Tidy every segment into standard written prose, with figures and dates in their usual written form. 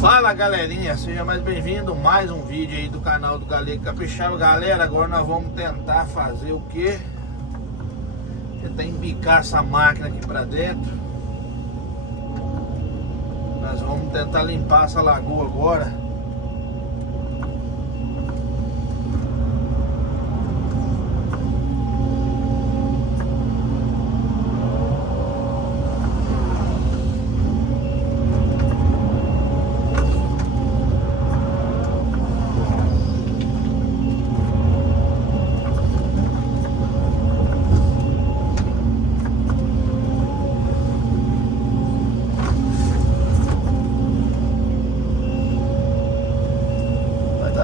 Fala galerinha, seja mais bem-vindo mais um vídeo aí do canal do Galego Capixaba. Galera, agora nós vamos tentar fazer o quê? Tentar embicar essa máquina aqui pra dentro. Nós vamos tentar limpar essa lagoa agora.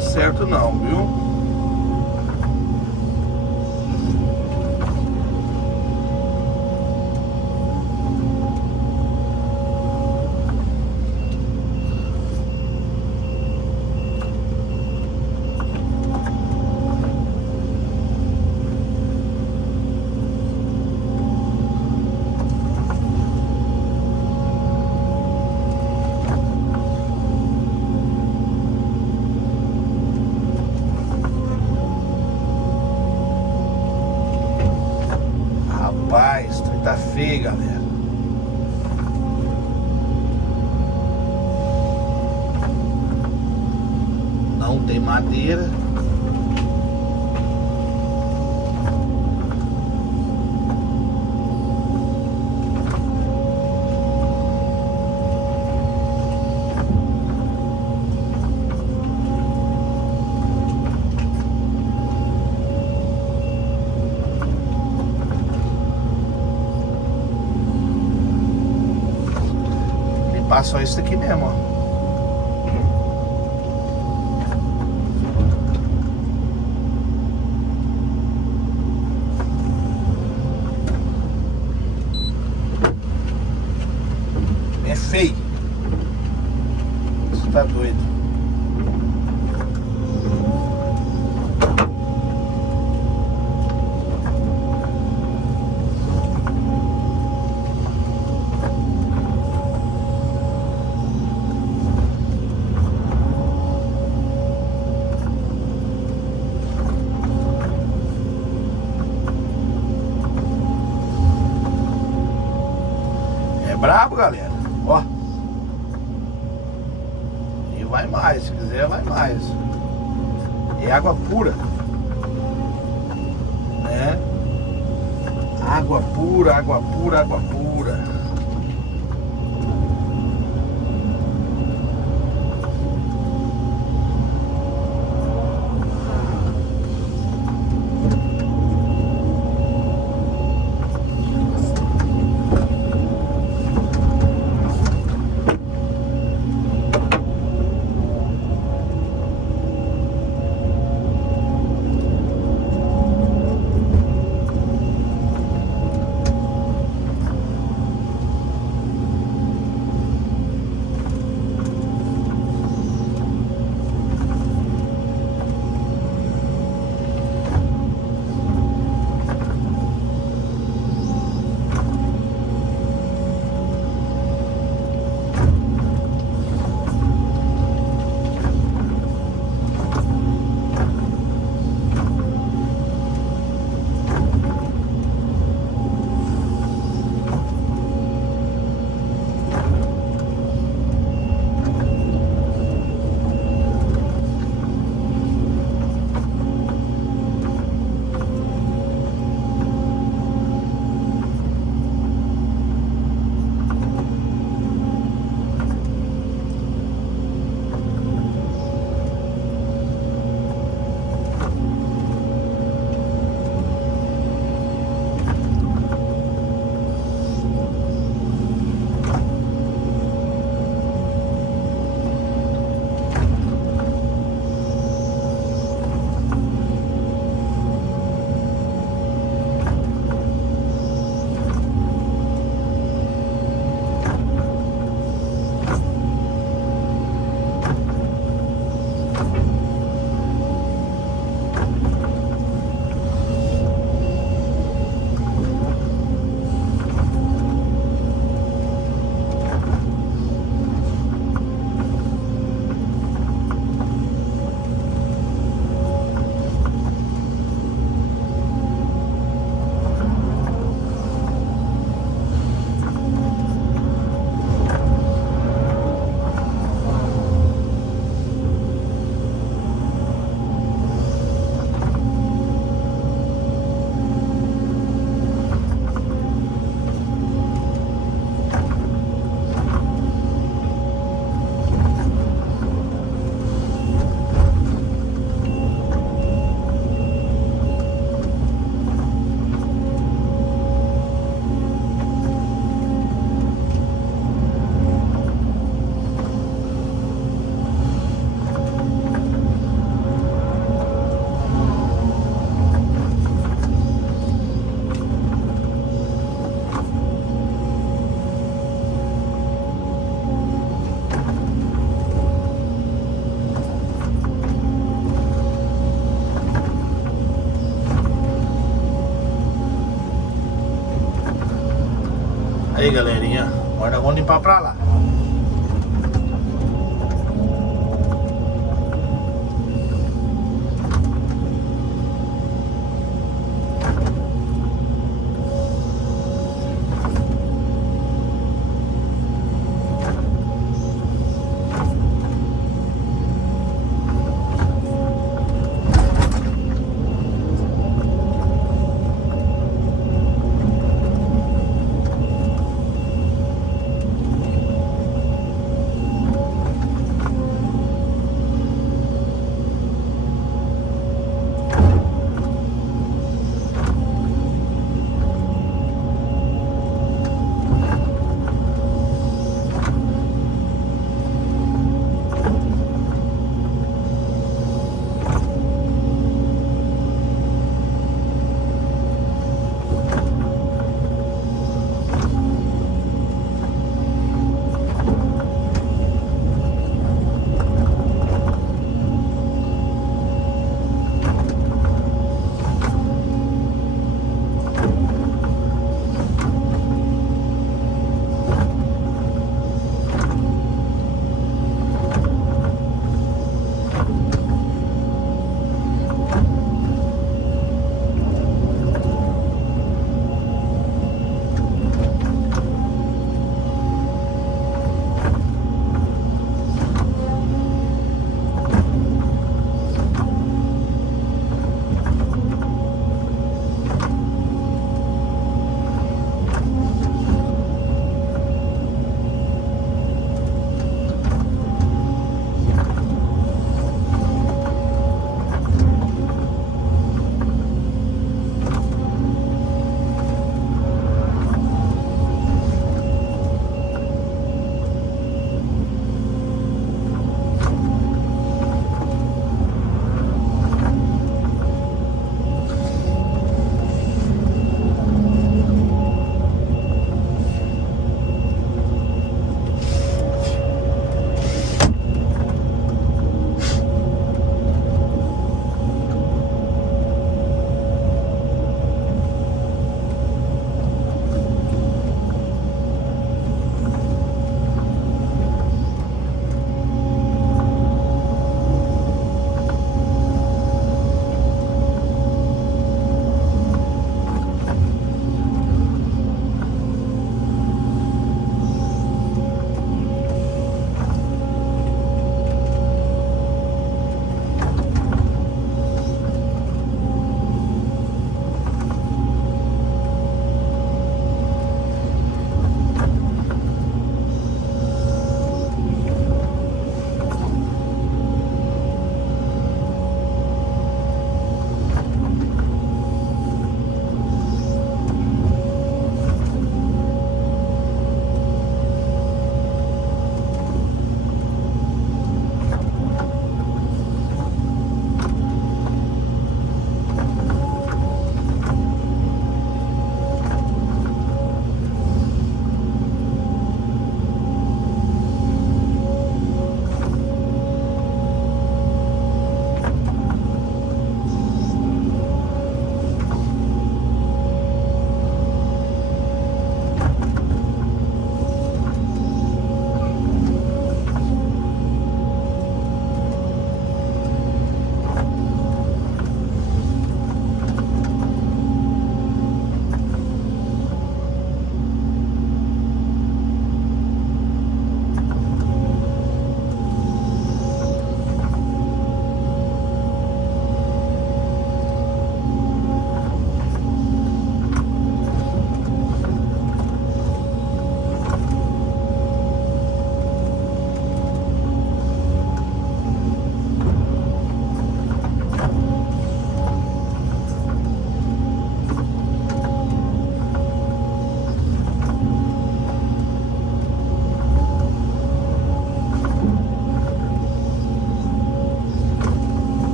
Certo não, viu? Rapaz, tá feio, galera. Não tem madeira. Só isso aqui mesmo, ó. É feio. Você tá doido. Brabo, galera, ó. E vai mais, se quiser vai mais. É água pura, né? Água pura, água pura, água pura. Vamos limpar pra lá.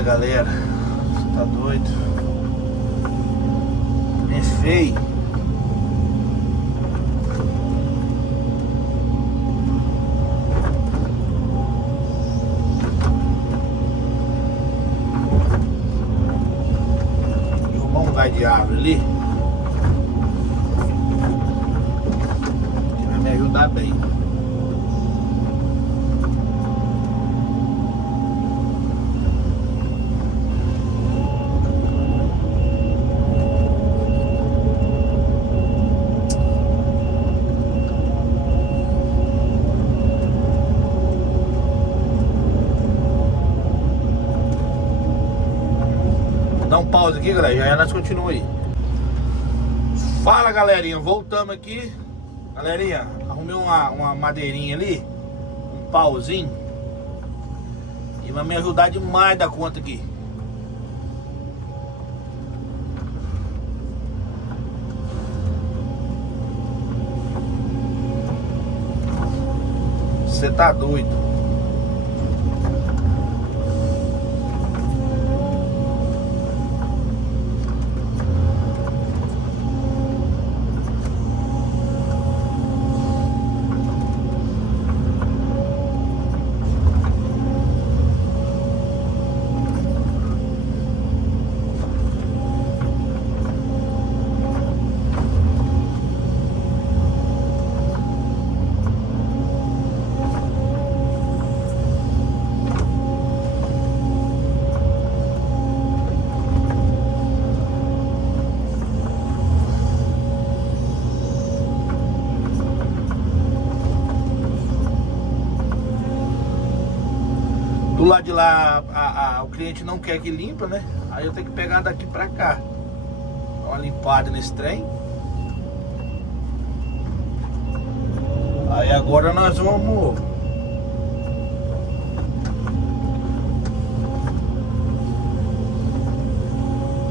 nada, galera. Você tá doido? É feio. Vou arrumar um galho de árvore ali, que vai me ajudar bem. Dá um pause aqui, galera, já nós continuamos aí. Fala, galerinha, voltamos aqui. Galerinha, arrumei uma madeirinha ali, um pauzinho, e vai me ajudar demais da conta aqui. Você tá doido? Do lado de lá, o cliente não quer que limpa, né? Aí eu tenho que pegar daqui pra cá. Dar uma limpada nesse trem. Aí agora nós vamos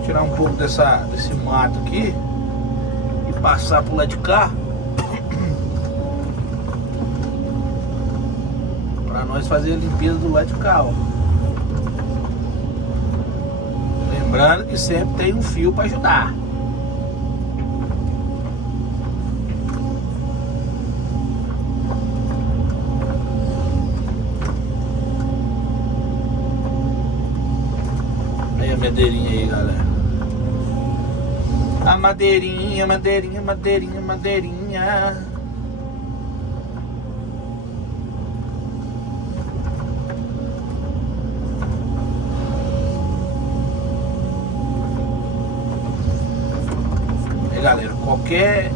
tirar um pouco desse mato aqui e passar pro lado de cá. Pra nós fazer a limpeza do lado de cá, ó. Lembrando que sempre tem um fio para ajudar. Aí a madeirinha aí, galera. A madeirinha, madeirinha, madeirinha, madeirinha. Galera, qualquer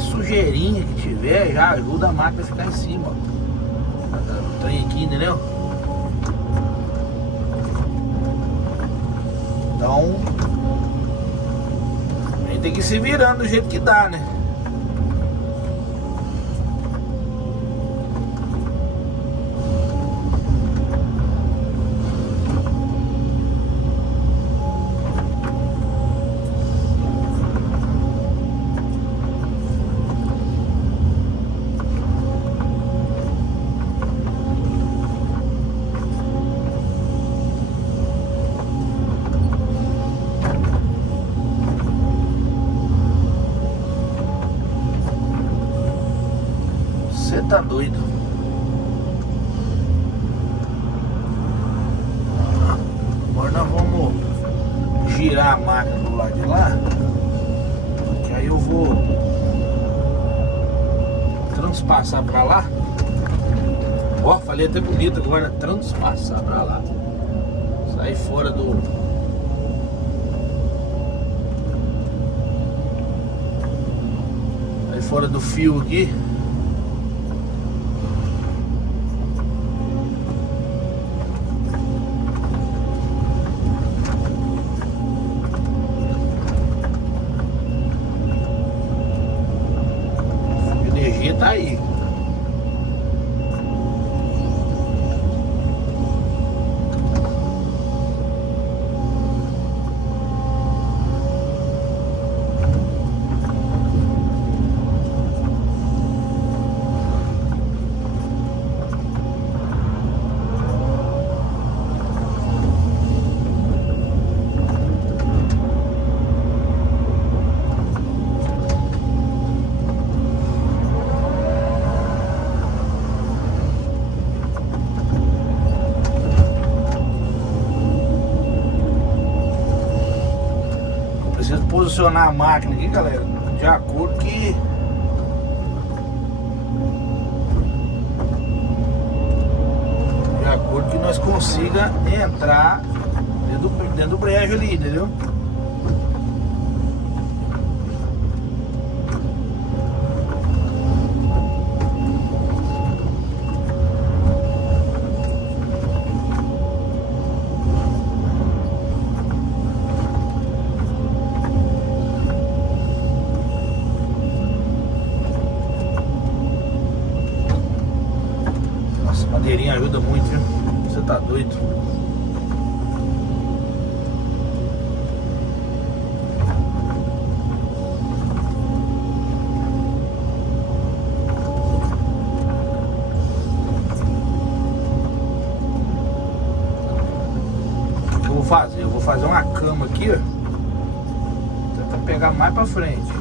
sujeirinha que tiver já ajuda a máquina a ficar em cima, ó. O trem aqui, entendeu? Então a gente tem que ir se virando do jeito que dá, né? Você tá doido? Agora nós vamos girar a máquina do lado de lá, que aí eu vou transpassar pra lá. Ó, falei até bonito agora, transpassar pra lá. Sair fora do... Sair fora do fio aqui. Tá aí. posicionar a máquina aqui, galera, de acordo que nós consiga entrar dentro do brejo ali, entendeu? Nossa, madeirinha ajuda muito, viu? Você tá doido. O que eu vou fazer? Eu vou fazer uma cama aqui, ó. Tentar pegar mais pra frente.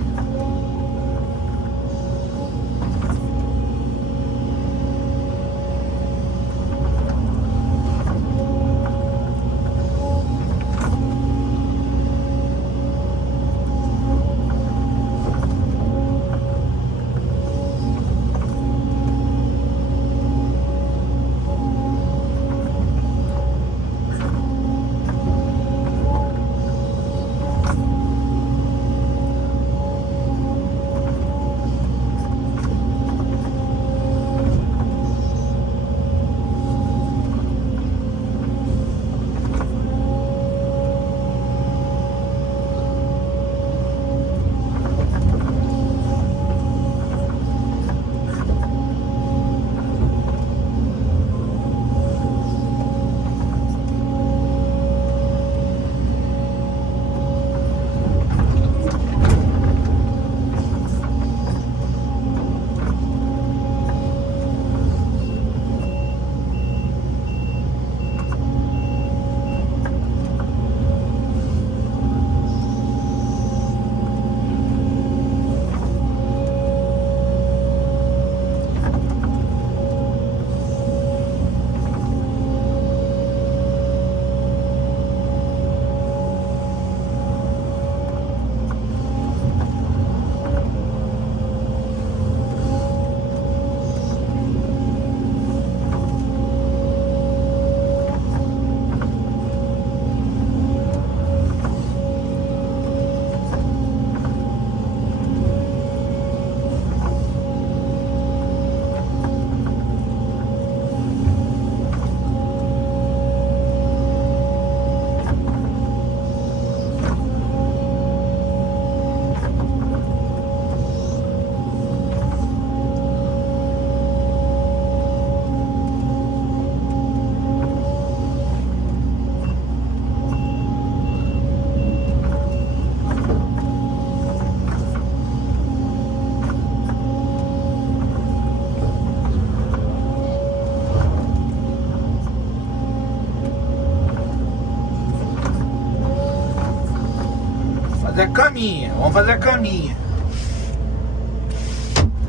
Fazer a caminha, vamos fazer a caminha.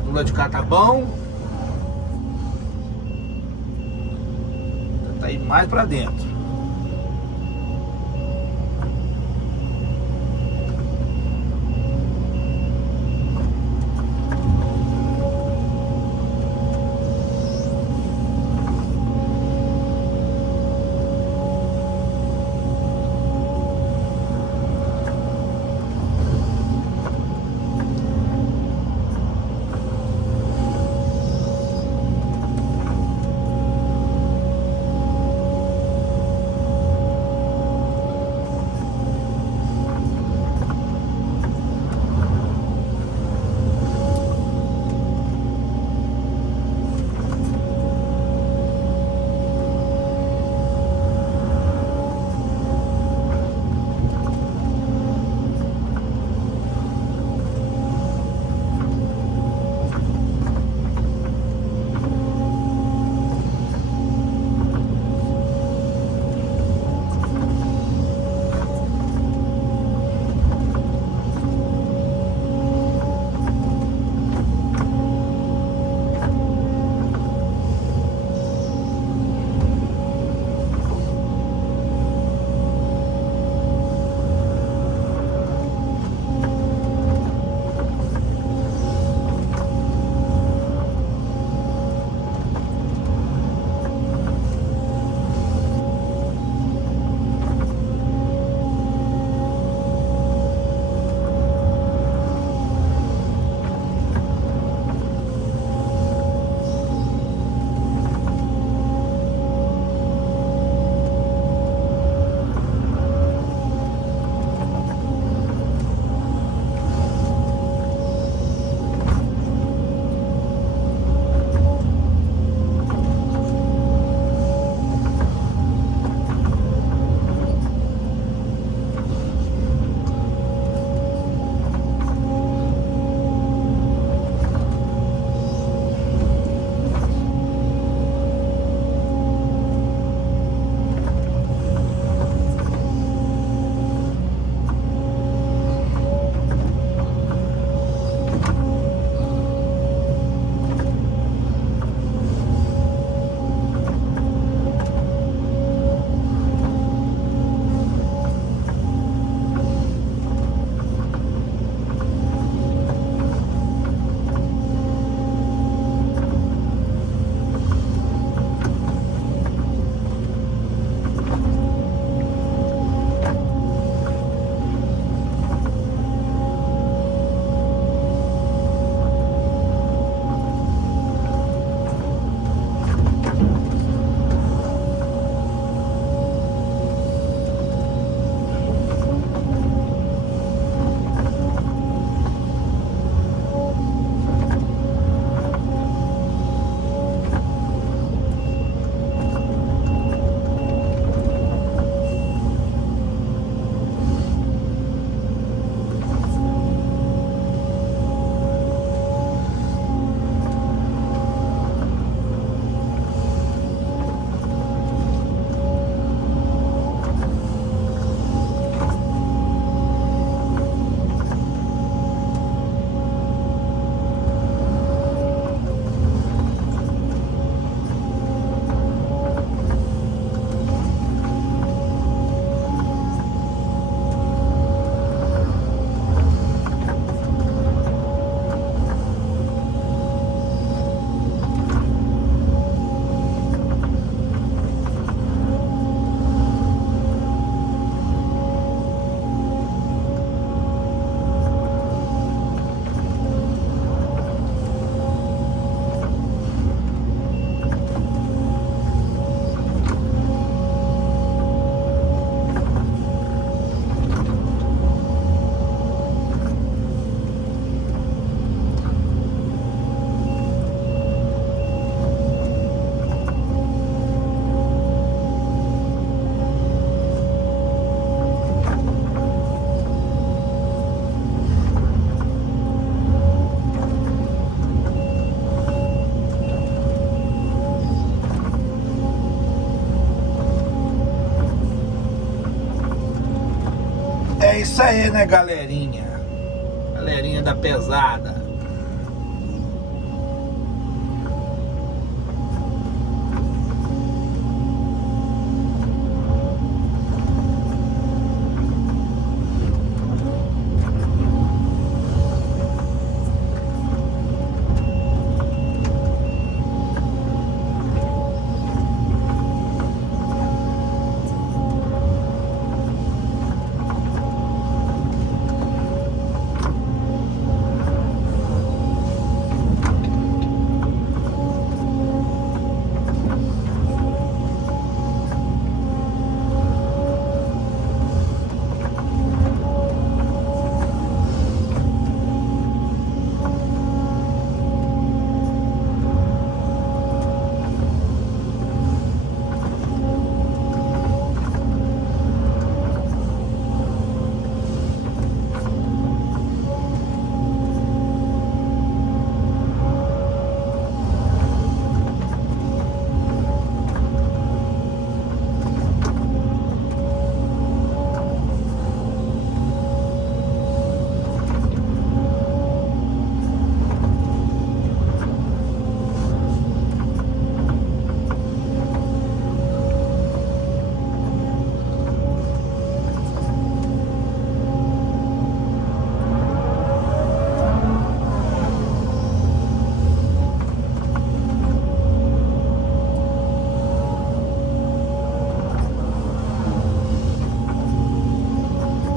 Do lado de cá tá bom. Tá indo mais pra dentro. É isso aí, né, galerinha? Galerinha da pesada.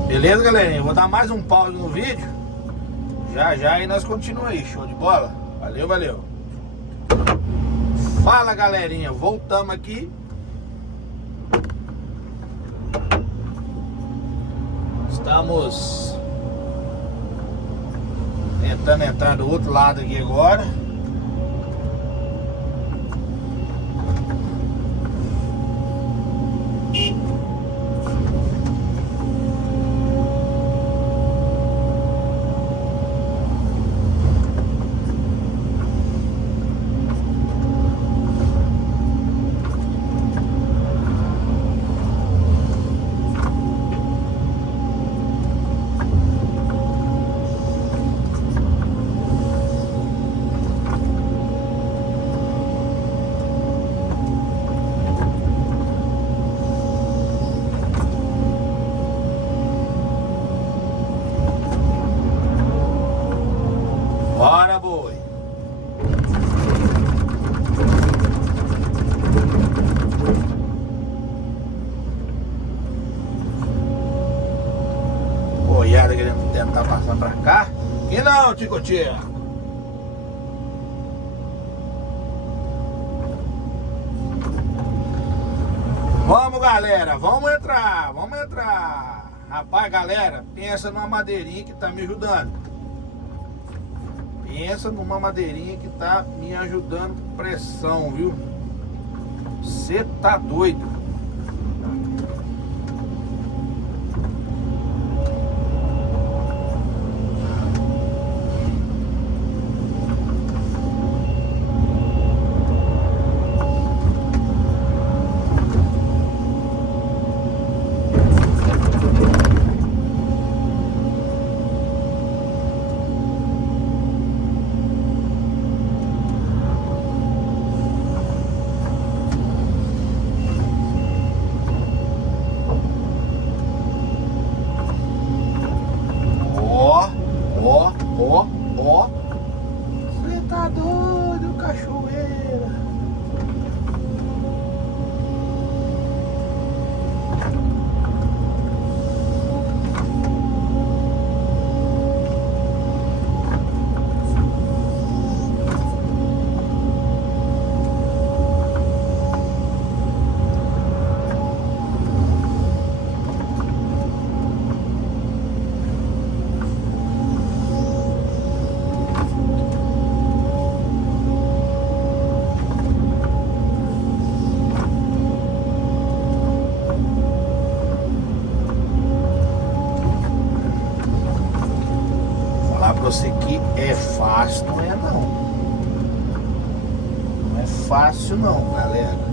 Beleza, galerinha? Eu vou dar mais um pause no vídeo. Já já aí nós continuamos aí. Show de bola? Valeu, valeu. Fala, galerinha. Voltamos aqui. Estamos tentando entrar do outro lado aqui agora. Bora, boi. Boiada querendo tentar passar pra cá. E não, Ticotia. Vamos, galera, vamos entrar, vamos entrar. Rapaz, galera, pensa numa madeirinha que tá me ajudando. Pensa numa madeirinha que tá me ajudando com pressão, viu? Você tá doido. Ó, você tá doido, cachoeira. Pra você que é fácil, não é não. Não é fácil não, galera.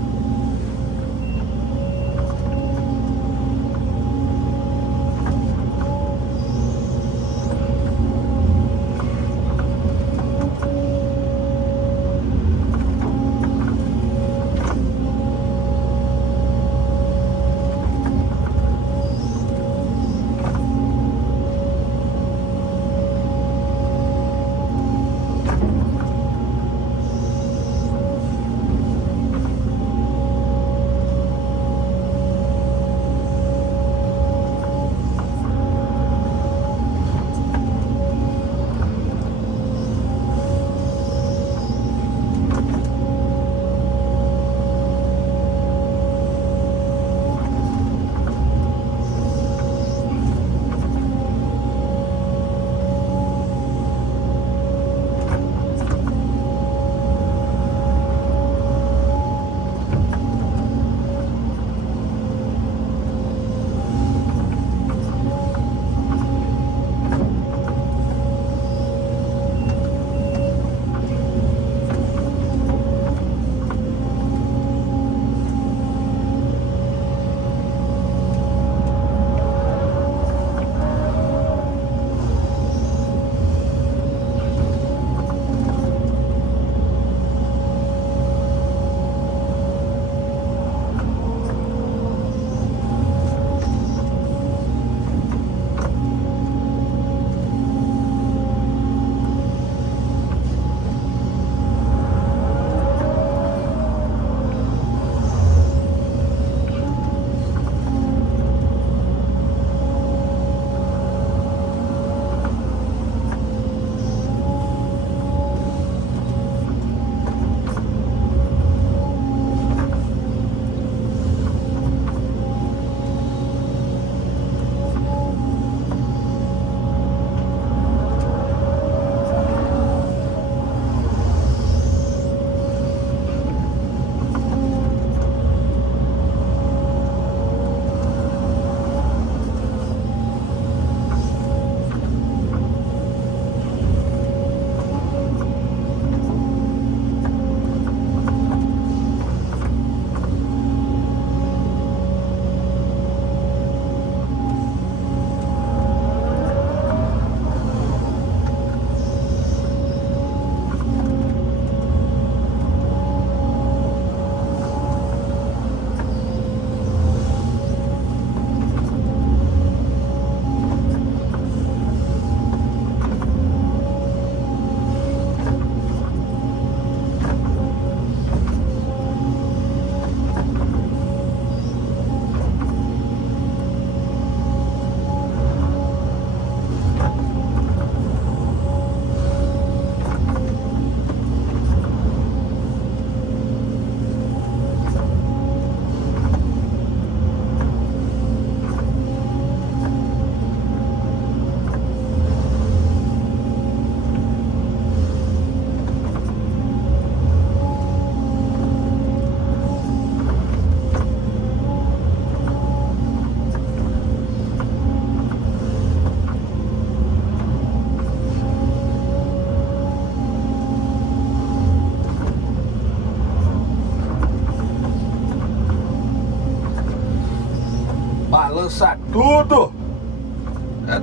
balançar tudo.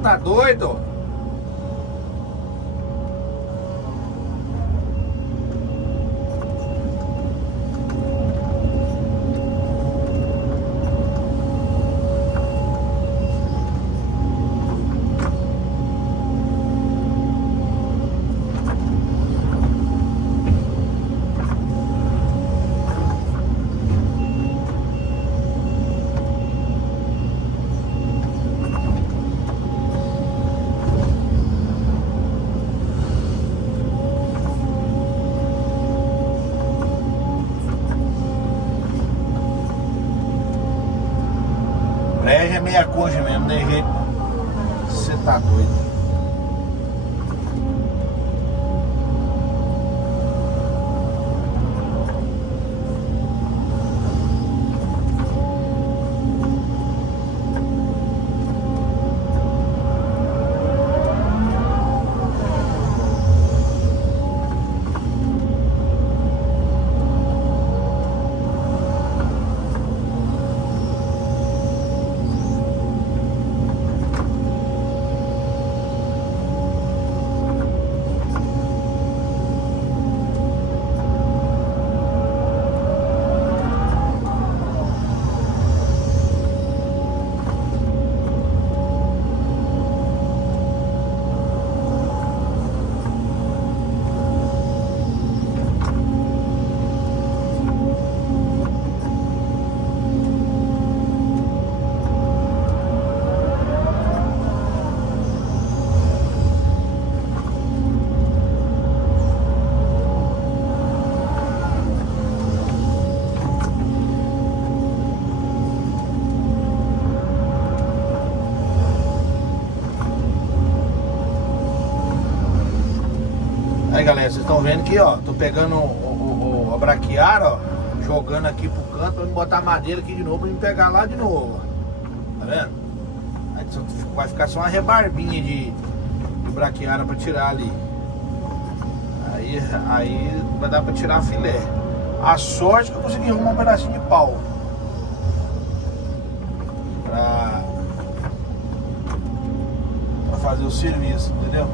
Tá doido? Breja é meia coxa mesmo, não tem jeito. Você tá doido. Aí galera, vocês estão vendo que ó, tô pegando a braquiária, ó, jogando aqui pro canto pra me botar a madeira aqui de novo pra me pegar lá de novo, ó. Tá vendo? Aí vai ficar só uma rebarbinha de braquiária pra tirar ali. Aí vai dar pra tirar a filé. A sorte que eu consegui arrumar um pedacinho de pau pra fazer o serviço, entendeu?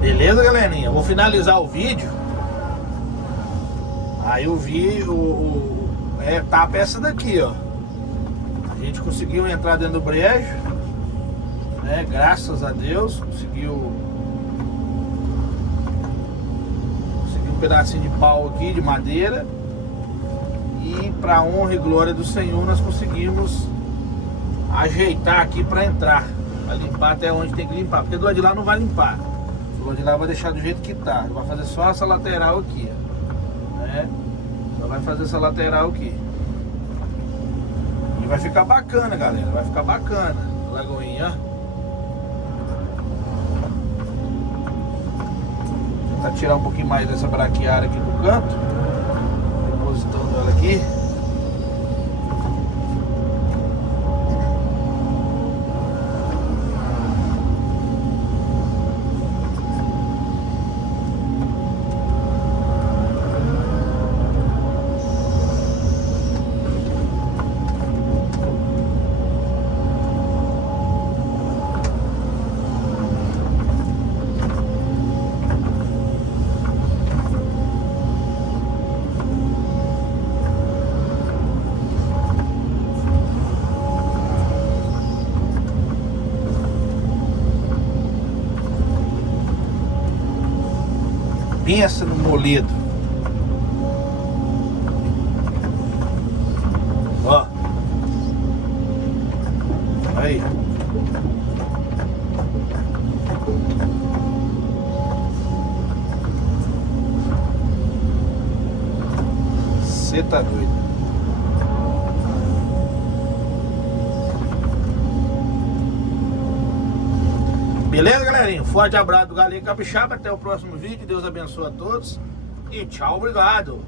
Beleza, galerinha? Vou finalizar o vídeo. Aí eu vi tá a peça daqui, ó. A gente conseguiu entrar dentro do brejo, né? Graças a Deus, conseguiu um pedacinho de pau aqui, de madeira. E para honra e glória do Senhor, nós conseguimos ajeitar aqui para entrar, para limpar até onde tem que limpar, porque do lado de lá não vai limpar. Do lado de lá vai deixar do jeito que tá. Vai fazer só essa lateral aqui, ó, né? Só vai fazer essa lateral aqui. E vai ficar bacana, galera. Vai ficar bacana. Lagoinha, ó. Vou tentar tirar um pouquinho mais dessa braquiária aqui do canto. ela aqui. Pensa no moledo. Ó. Aí. Você tá doido. Beleza, galerinha? Forte abraço do Galinha Capixaba. Até o próximo vídeo. Deus abençoe a todos. E tchau, obrigado.